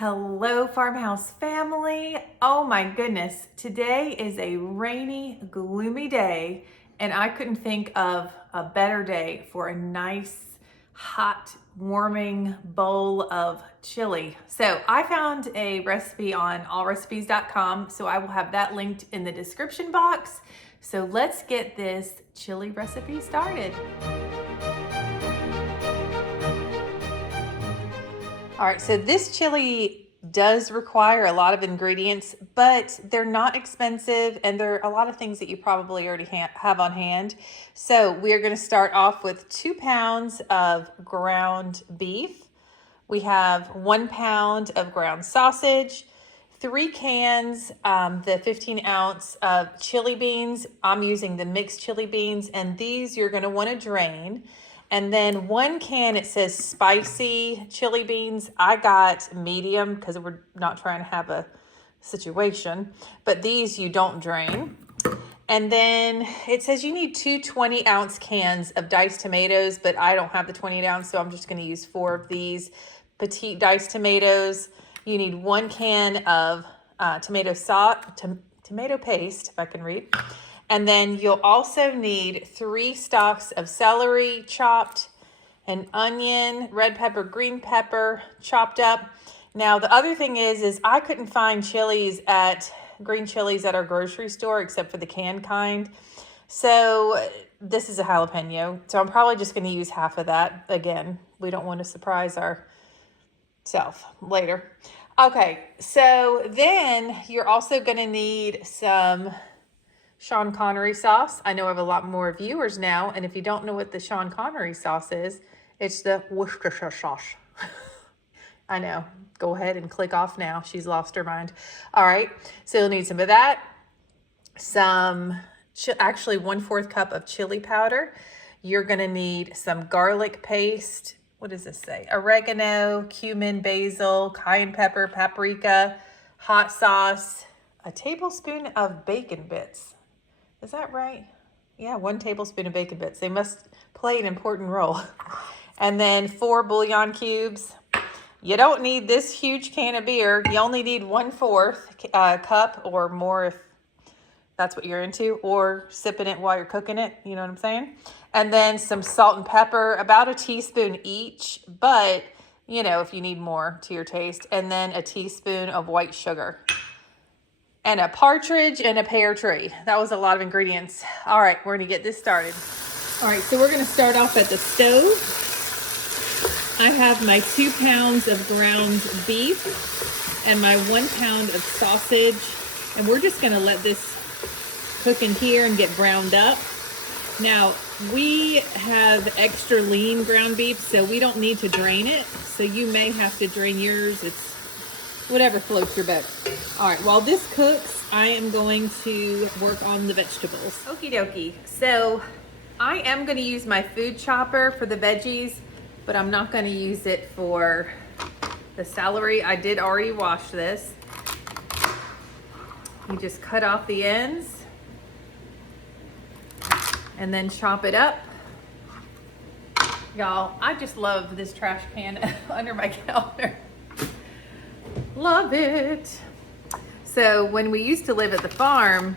Hello, Farmhouse family. Oh my goodness, today is a rainy, gloomy day, and I couldn't think of a better day for a nice, hot, warming bowl of chili. So I found a recipe on allrecipes.com, so I will have that linked in the description box. So let's get this chili recipe started. All right, so this chili does require a lot of ingredients, but they're not expensive and there are a lot of things that you probably already have on hand. So we are going to start off with 2 pounds of ground beef. We have 1 pound of ground sausage, 3 cans, the 15 ounce of chili beans. I'm using the mixed chili beans, and these you're going to want to drain. And then 1 can, it says spicy chili beans. I got medium because we're not trying to have a situation, but these you don't drain. And then it says you need 2 20-ounce cans of diced tomatoes, but I don't have the 20 ounce, so I'm just going to use 4 of these petite diced tomatoes. You need 1 can of tomato paste, if I can read. And then you'll also need 3 stalks of celery chopped, an onion, red pepper, green pepper chopped up. Now, the other thing is I couldn't find green chilies at our grocery store except for the canned kind. So this is a jalapeno. So I'm probably just going to use half of that. Again, we don't want to surprise ourselves later. Okay, so then you're also going to need some Sean Connery sauce. I know I have a lot more viewers now, and if you don't know what the Sean Connery sauce is, it's the Worcestershire sauce. I know. Go ahead and click off now. She's lost her mind. All right, so you'll need some of that. Actually 1/4 cup of chili powder. You're gonna need some garlic paste. What does this say? Oregano, cumin, basil, cayenne pepper, paprika, hot sauce, a tablespoon of bacon bits. Is that right? Yeah, 1 tablespoon of bacon bits. They must play an important role. And then 4 bouillon cubes. You don't need this huge can of beer. You only need 1/4 cup or more if that's what you're into, or sipping it while you're cooking it. You know what I'm saying? And then some salt and pepper, about a teaspoon each, but you know, if you need more to your taste. And then a teaspoon of white sugar. And a partridge and a pear tree. That was a lot of ingredients. All right, we're gonna get this started. All right, so we're gonna start off at the stove. I have my 2 pounds of ground beef and my 1 pound of sausage. And we're just gonna let this cook in here and get browned up. Now, we have extra lean ground beef, so we don't need to drain it. So you may have to drain yours. It's whatever floats your boat. All right, while this cooks, I am going to work on the vegetables. Okie dokie. So I am gonna use my food chopper for the veggies, but I'm not gonna use it for the celery. I did already wash this. You just cut off the ends and then chop it up. Y'all, I just love this trash can under my counter. Love it. So when we used to live at the farm,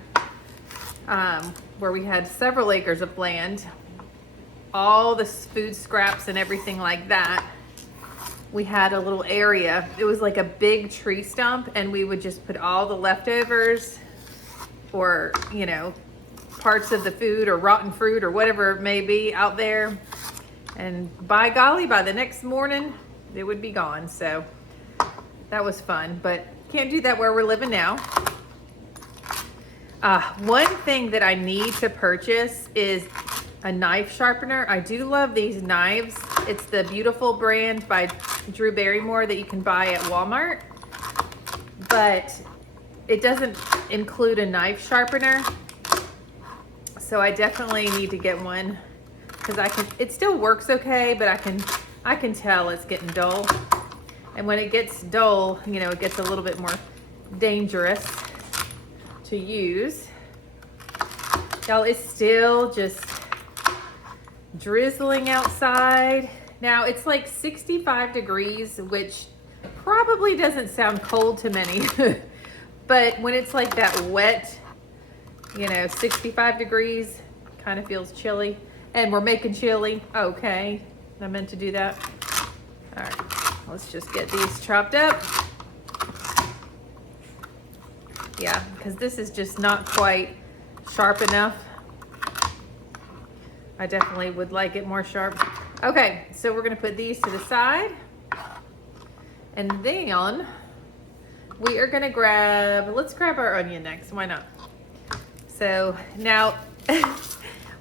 where we had several acres of land, all the food scraps and everything like that, we had a little area. It was like a big tree stump, and we would just put all the leftovers or, you know, parts of the food or rotten fruit or whatever it may be out there. And by golly, by the next morning, it would be gone. So that was fun, but can't do that where we're living now. One thing that I need to purchase is a knife sharpener. I do love these knives. It's the Beautiful brand by Drew Barrymore that you can buy at Walmart, but it doesn't include a knife sharpener. So I definitely need to get one because it still works okay, but I can tell it's getting dull. And when it gets dull, you know, it gets a little bit more dangerous to use. Y'all, it's still just drizzling outside. Now it's like 65 degrees, which probably doesn't sound cold to many, but when it's like that wet, you know, 65 degrees, kind of feels chilly. And we're making chili. Okay, I meant to do that. All right, let's just get these chopped up. Yeah, because this is just not quite sharp enough. I definitely would like it more sharp. Okay, so we're gonna put these to the side. And then we are gonna let's grab our onion next, why not? So now,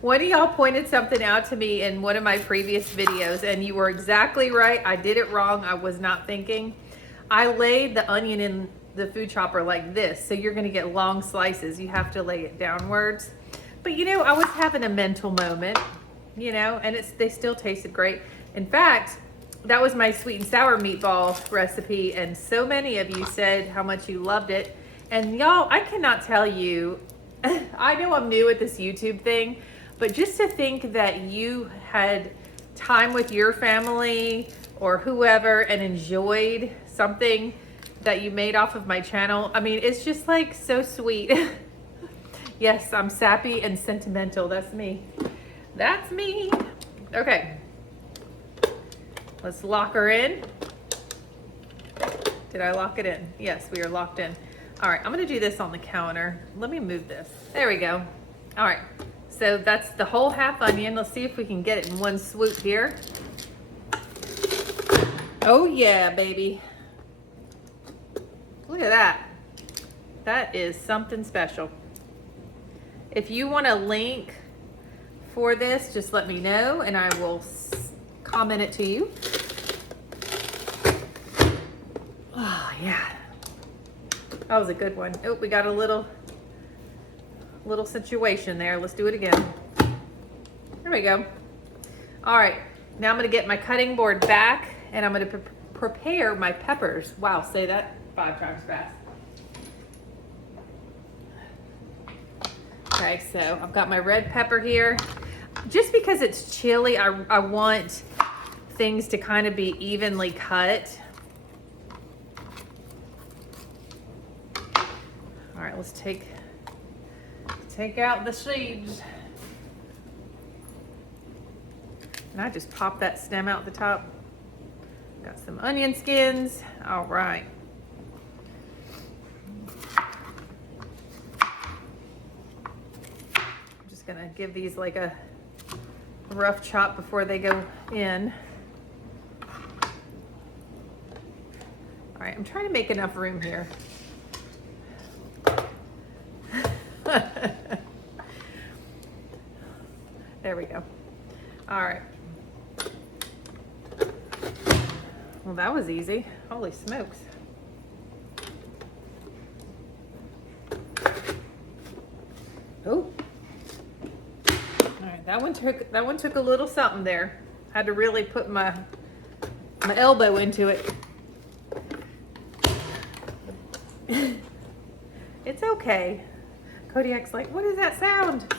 one of y'all pointed something out to me in one of my previous videos, and you were exactly right. I did it wrong, I was not thinking. I laid the onion in the food chopper like this, so you're gonna get long slices. You have to lay it downwards. But you know, I was having a mental moment, you know, and they still tasted great. In fact, that was my sweet and sour meatball recipe, and so many of you said how much you loved it. And y'all, I cannot tell you, I know I'm new at this YouTube thing, but just to think that you had time with your family or whoever and enjoyed something that you made off of my channel, I mean, it's just like so sweet. Yes, I'm sappy and sentimental. That's me. That's me. Okay. Let's lock her in. Did I lock it in? Yes, we are locked in. All right, I'm gonna do this on the counter. Let me move this. There we go. All right, so that's the whole half onion. Let's see if we can get it in one swoop here. Oh yeah, baby. Look at that. That is something special. If you want a link for this, just let me know and I will comment it to you. Oh yeah, that was a good one. Oh, we got a little situation there. Let's do it again. There we go. All right, now I'm gonna get my cutting board back and I'm gonna prepare my peppers. Wow, say that 5 times fast. Okay, so I've got my red pepper here. Just because it's chili, I want things to kind of be evenly cut. All right, let's take out the seeds. And I just pop that stem out the top. Got some onion skins. All right. I'm just gonna give these like a rough chop before they go in. All right, I'm trying to make enough room here. There we go. All right. Well, that was easy. Holy smokes. Oh. All right, that one took a little something there. Had to really put my elbow into it. It's okay. Kodiak's like, what is that sound?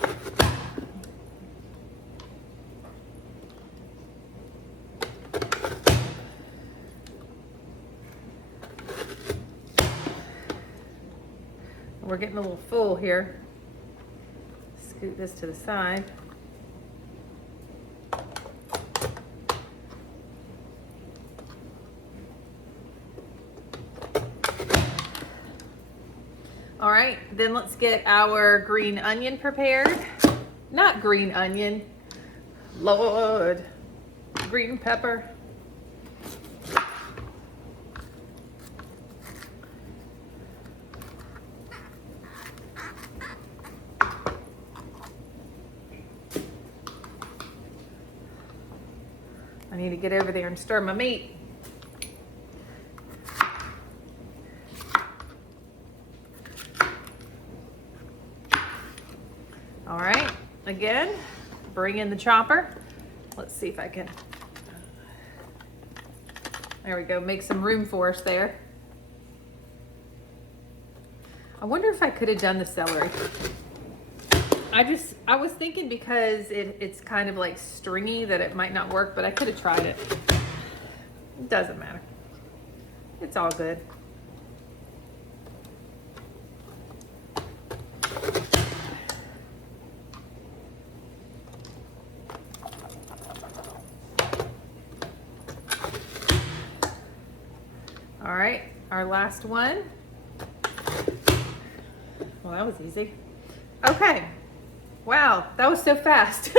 We're getting a little full here. Scoot this to the side. All right, then let's get our green onion prepared. Not green onion, Lord, green pepper. I need to get over there and stir my meat. All right, again, bring in the chopper. Let's see if I can, there we go, make some room for us there. I wonder if I could have done the celery. I was thinking because it's kind of like stringy that it might not work, but I could have tried it. It doesn't matter. It's all good. All right, our last one. Well, that was easy. Okay. Wow, that was so fast.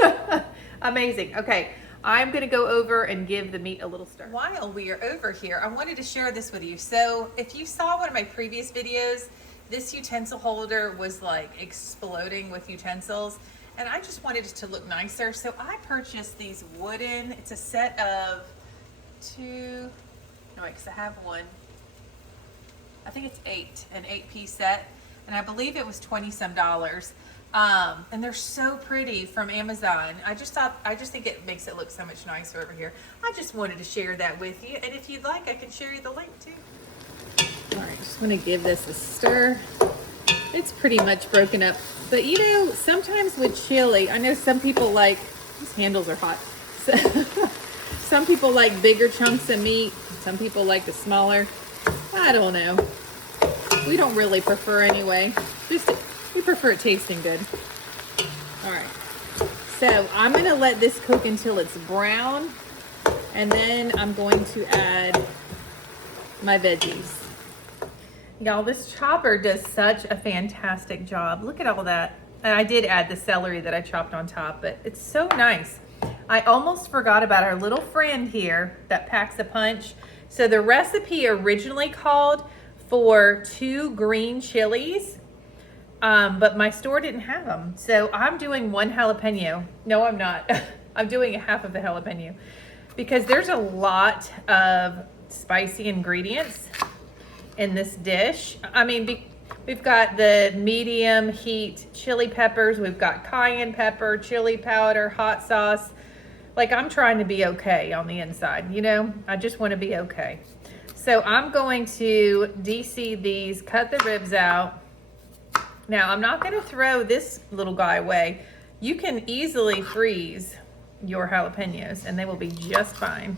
Amazing. Okay, I'm gonna go over and give the meat a little stir. While we are over here, I wanted to share this with you. So if you saw one of my previous videos, this utensil holder was like exploding with utensils, and I just wanted it to look nicer. So I purchased these wooden, it's a set of two, no wait, because I have one. I think it's an 8-piece set, and I believe it was $20 some. And they're so pretty from Amazon. I just think it makes it look so much nicer over here. I just wanted to share that with you, and if you'd like, I can share you the link too. All right, just want to give this a stir. It's pretty much broken up, but you know, sometimes with chili, I know some people like, these handles are hot. So, some people like bigger chunks of meat. Some people like the smaller. I don't know. We don't really prefer anyway. We prefer it tasting good. All right. So I'm going to let this cook until it's brown. And then I'm going to add my veggies. Y'all, this chopper does such a fantastic job. Look at all that. And I did add the celery that I chopped on top, but it's so nice. I almost forgot about our little friend here that packs a punch. So the recipe originally called for 2 green chilies, but my store didn't have them. So I'm doing 1 jalapeno. No, I'm not. I'm doing half of the jalapeno because there's a lot of spicy ingredients in this dish. I mean, we've got the medium heat chili peppers. We've got cayenne pepper, chili powder, hot sauce. Like, I'm trying to be okay on the inside, you know? I just want to be okay. So I'm going to de-seed these, cut the ribs out. Now, I'm not going to throw this little guy away. You can easily freeze your jalapenos, and they will be just fine.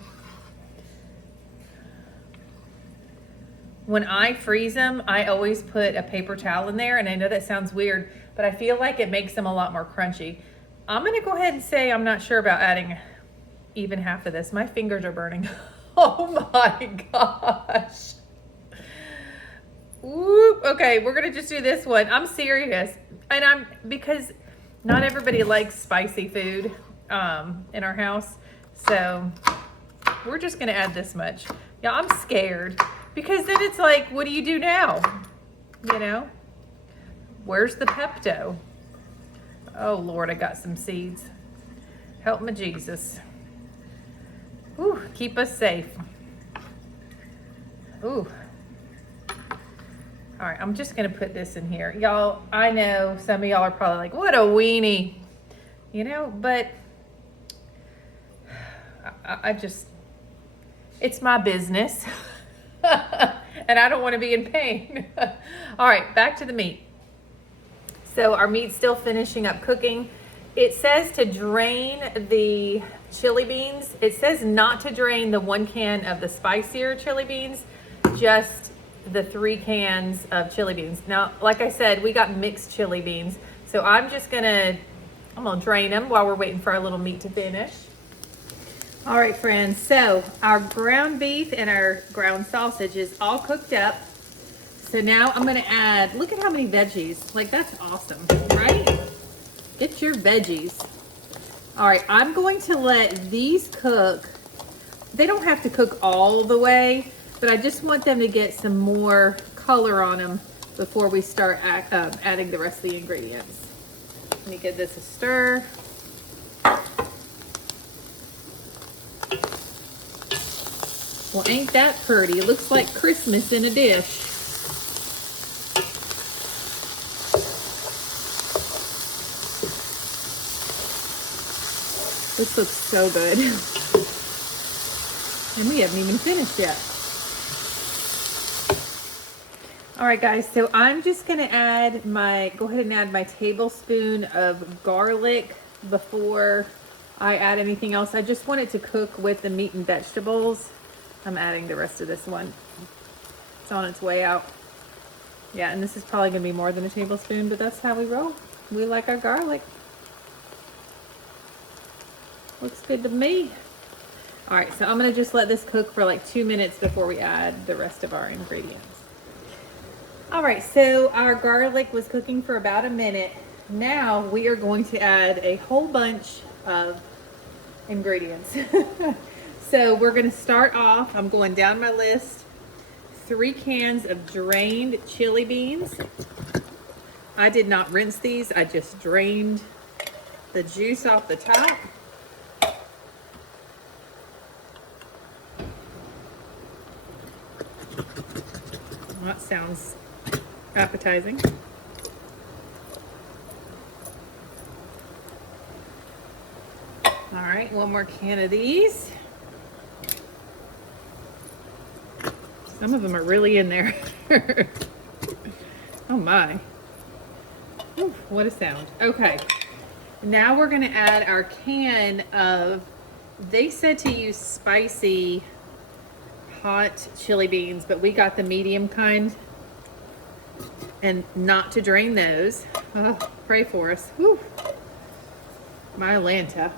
When I freeze them, I always put a paper towel in there, and I know that sounds weird, but I feel like it makes them a lot more crunchy. I'm gonna go ahead and say I'm not sure about adding even half of this. My fingers are burning. Oh my gosh. Whoop. Okay, we're gonna just do this one. I'm serious. And because not everybody likes spicy food in our house. So we're just gonna add this much. Yeah, I'm scared because then it's like, what do you do now? You know, where's the Pepto? Oh Lord, I got some seeds. Help me Jesus. Ooh, keep us safe. Ooh. All right, I'm just gonna put this in here. Y'all, I know some of y'all are probably like, what a weenie. You know, but I just, it's my business. And I don't wanna be in pain. All right, back to the meat. So our meat's still finishing up cooking. It says to drain the chili beans. It says not to drain the 1 can of the spicier chili beans, just the 3 cans of chili beans. Now, like I said, we got mixed chili beans. So I'm gonna drain them while we're waiting for our little meat to finish. All right, friends, so our ground beef and our ground sausage is all cooked up. So now I'm gonna add, look at how many veggies. Like, that's awesome, right? Get your veggies. All right, I'm going to let these cook. They don't have to cook all the way, but I just want them to get some more color on them before we start adding the rest of the ingredients. Let me give this a stir. Well, ain't that pretty? It looks like Christmas in a dish. This looks so good. And we haven't even finished yet. All right, guys, so I'm just gonna go ahead and add my tablespoon of garlic before I add anything else. I just want it to cook with the meat and vegetables. I'm adding the rest of this one. It's on its way out. Yeah, and this is probably gonna be more than a tablespoon, but that's how we roll. We like our garlic. Looks good to me. All right, so I'm gonna just let this cook for like 2 minutes before we add the rest of our ingredients. All right, so our garlic was cooking for about a minute. Now we are going to add a whole bunch of ingredients. So we're gonna start off, I'm going down my list, 3 cans of drained chili beans. I did not rinse these, I just drained the juice off the top. That sounds appetizing. All right, one more can of these. Some of them are really in there. Oh my. Ooh, what a sound. Okay, now we're gonna add our can of, they said to use spicy hot chili beans, but we got the medium kind and not to drain those. Oh, pray for us. Whew. My Atlanta.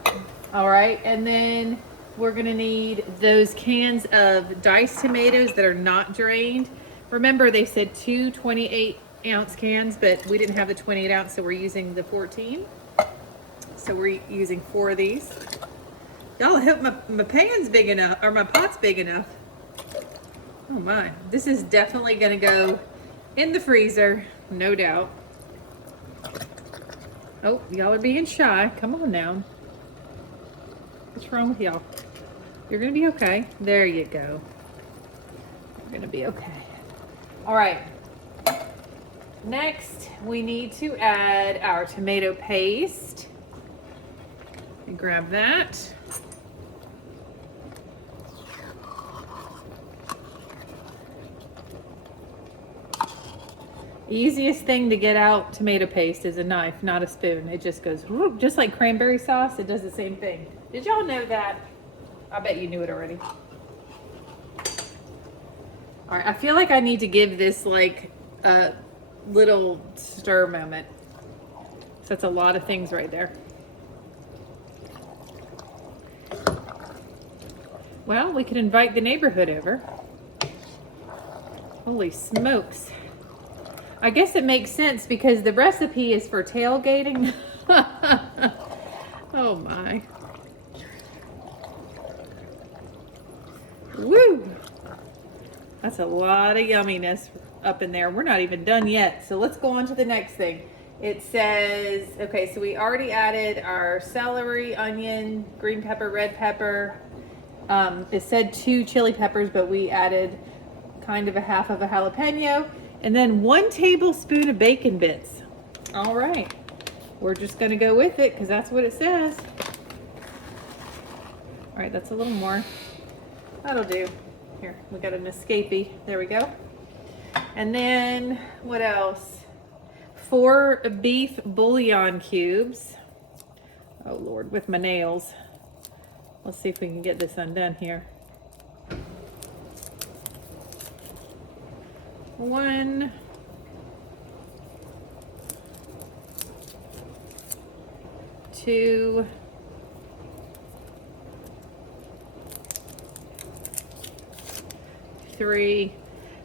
All right, and then we're gonna need those cans of diced tomatoes that are not drained. Remember, they said 2 28-ounce cans, but we didn't have the 28 ounce, so we're using the 14. So we're using 4 of these. Y'all, I hope my pan's big enough, or my pot's big enough. Oh my, this is definitely gonna go in the freezer, no doubt. Oh, y'all are being shy. Come on now. What's wrong with y'all? You're gonna be okay. There you go. You're gonna be okay. All right. Next, we need to add our tomato paste. And grab that. Easiest thing to get out tomato paste is a knife, not a spoon. It just goes, whoop, just like cranberry sauce, it does the same thing. Did y'all know that? I bet you knew it already. All right, I feel like I need to give this like a little stir moment. So that's a lot of things right there. Well, we could invite the neighborhood over. Holy smokes. I guess it makes sense because the recipe is for tailgating. Oh my. Woo! That's a lot of yumminess up in there. We're not even done yet. So let's go on to the next thing. It says, okay, so we already added our celery, onion, green pepper, red pepper. It said 2 chili peppers, but we added kind of a half of a jalapeno. And then 1 tablespoon of bacon bits. All right, we're just gonna go with it because that's what it says. All right, that's a little more. That'll do. Here, we got an escapee. There we go. And then what else? 4 beef bouillon cubes. Oh Lord, with my nails. Let's see if we can get this undone here. 1, 2, 3.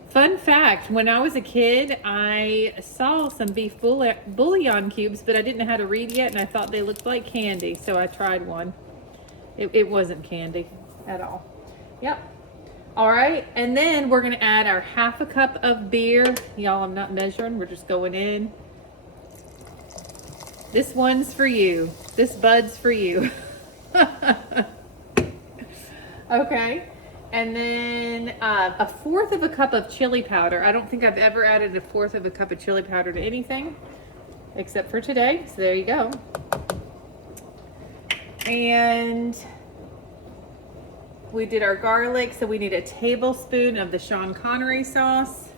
Fun fact, when I was a kid, I saw some beef bouillon cubes, but I didn't know how to read yet, and I thought they looked like candy, so I tried one. It wasn't candy at all. Yep. All right, and then we're gonna add our half a cup of beer. Y'all, I'm not measuring, we're just going in. This one's for you. This bud's for you. Okay, and then a 1/4 of a cup of chili powder. I don't think I've ever added a 1/4 of a cup of chili powder to anything, except for today, so there you go. And we did our garlic, so we need a tablespoon of the Sean Connery sauce.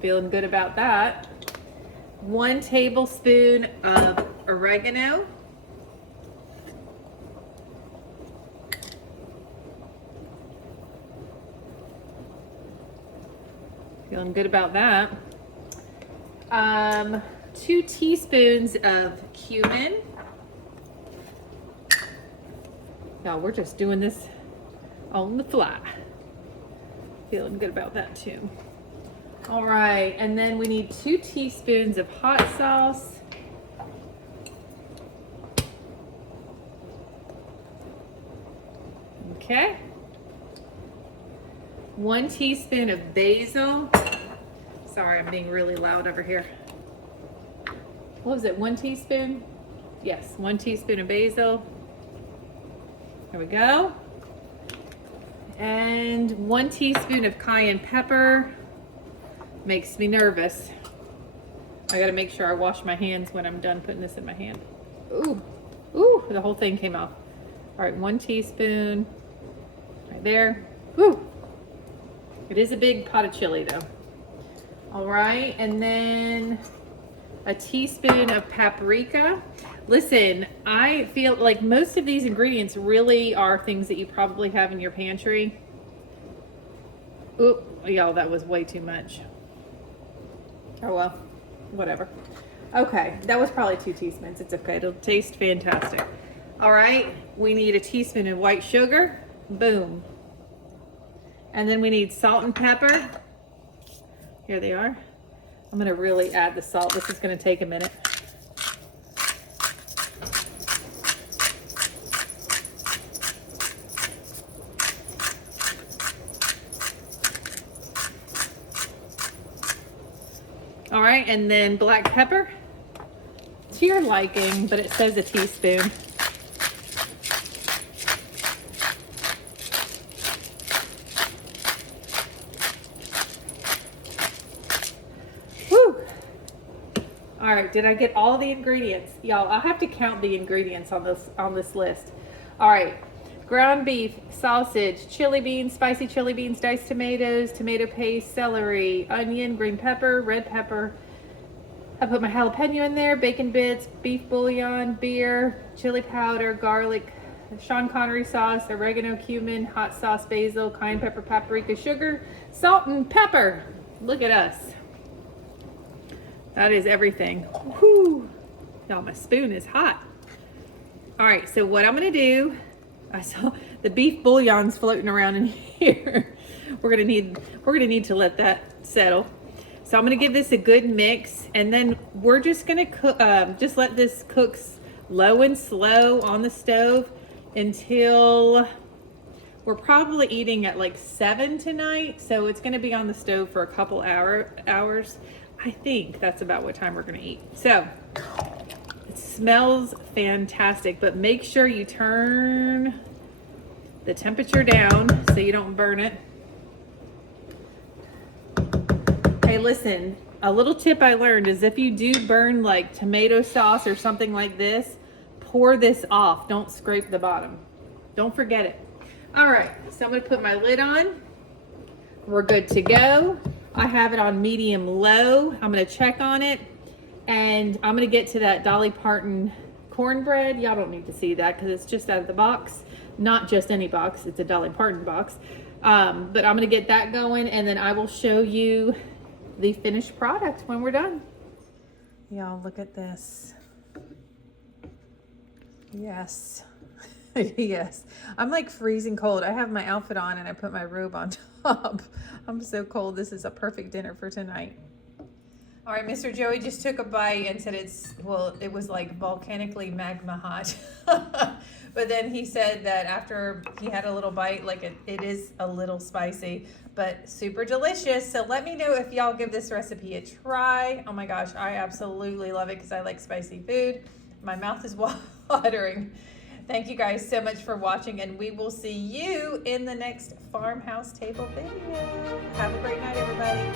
Feeling good about that. 1 tablespoon of oregano. Feeling good about that. 2 teaspoons of cumin. Y'all, we're just doing this on the fly. Feeling good about that too. All right, and then we need 2 teaspoons of hot sauce. Okay. 1 teaspoon of basil. Sorry, I'm being really loud over here. What was it, 1 teaspoon? Yes, 1 teaspoon of basil. There we go. And 1 teaspoon of cayenne pepper. Makes me nervous. I gotta make sure I wash my hands when I'm done putting this in my hand. Ooh, ooh, the whole thing came off. All right, 1 teaspoon, right there. Ooh, it is a big pot of chili though. All right, and then a teaspoon of paprika. Listen, I feel like most of these ingredients really are things that you probably have in your pantry. Oop, y'all, that was way too much. Oh well, whatever. Okay, that was probably 2 teaspoons. It's okay, it'll taste fantastic. All right, we need a teaspoon of white sugar. Boom. And then we need salt and pepper. Here they are. I'm gonna really add the salt. This is gonna take a minute. All right, and then black pepper to your liking, but it says a teaspoon. Whew. All right, did I get all the ingredients? Y'all, I'll have to count the ingredients on this list. All right, ground beef, sausage, chili beans, spicy chili beans, diced tomatoes, tomato paste, celery, onion, green pepper, red pepper. I put my jalapeno in there, bacon bits, beef bouillon, beer, chili powder, garlic, Sean Connery sauce, oregano, cumin, hot sauce, basil, cayenne pepper, paprika, sugar, salt, and pepper. Look at us. That is everything. Whew. Y'all, my spoon is hot. All right, so what I'm gonna do, I saw the beef bouillon's floating around in here. We're gonna need to let that settle. So I'm gonna give this a good mix, and then we're just gonna cook. Just let this cook low and slow on the stove until we're probably eating at like 7 tonight. So it's gonna be on the stove for a couple hours. I think that's about what time we're gonna eat. So it smells fantastic, but make sure you turn the temperature down so you don't burn it. Hey, listen, a little tip I learned is if you do burn like tomato sauce or something like this, pour this off. Don't scrape the bottom. Don't forget it. All right, so I'm gonna put my lid on. We're good to go. I have it on medium low. I'm gonna check on it, and I'm gonna get to that Dolly Parton cornbread. Y'all don't need to see that because it's just out of the box. Not just any box, it's a Dolly Parton box. But I'm gonna get that going, and then I will show you the finished product when we're done. Y'all, look at this. Yes. Yes. I'm like freezing cold. I have my outfit on and I put my robe on top. I'm so cold. This is a perfect dinner for tonight. All right, Mr. Joey just took a bite and said it was like volcanically magma hot. But then he said that after he had a little bite, like it is a little spicy, but super delicious. So let me know if y'all give this recipe a try. Oh my gosh, I absolutely love it because I like spicy food. My mouth is watering. Thank you guys so much for watching, and we will see you in the next farmhouse table video. Have a great night, everybody.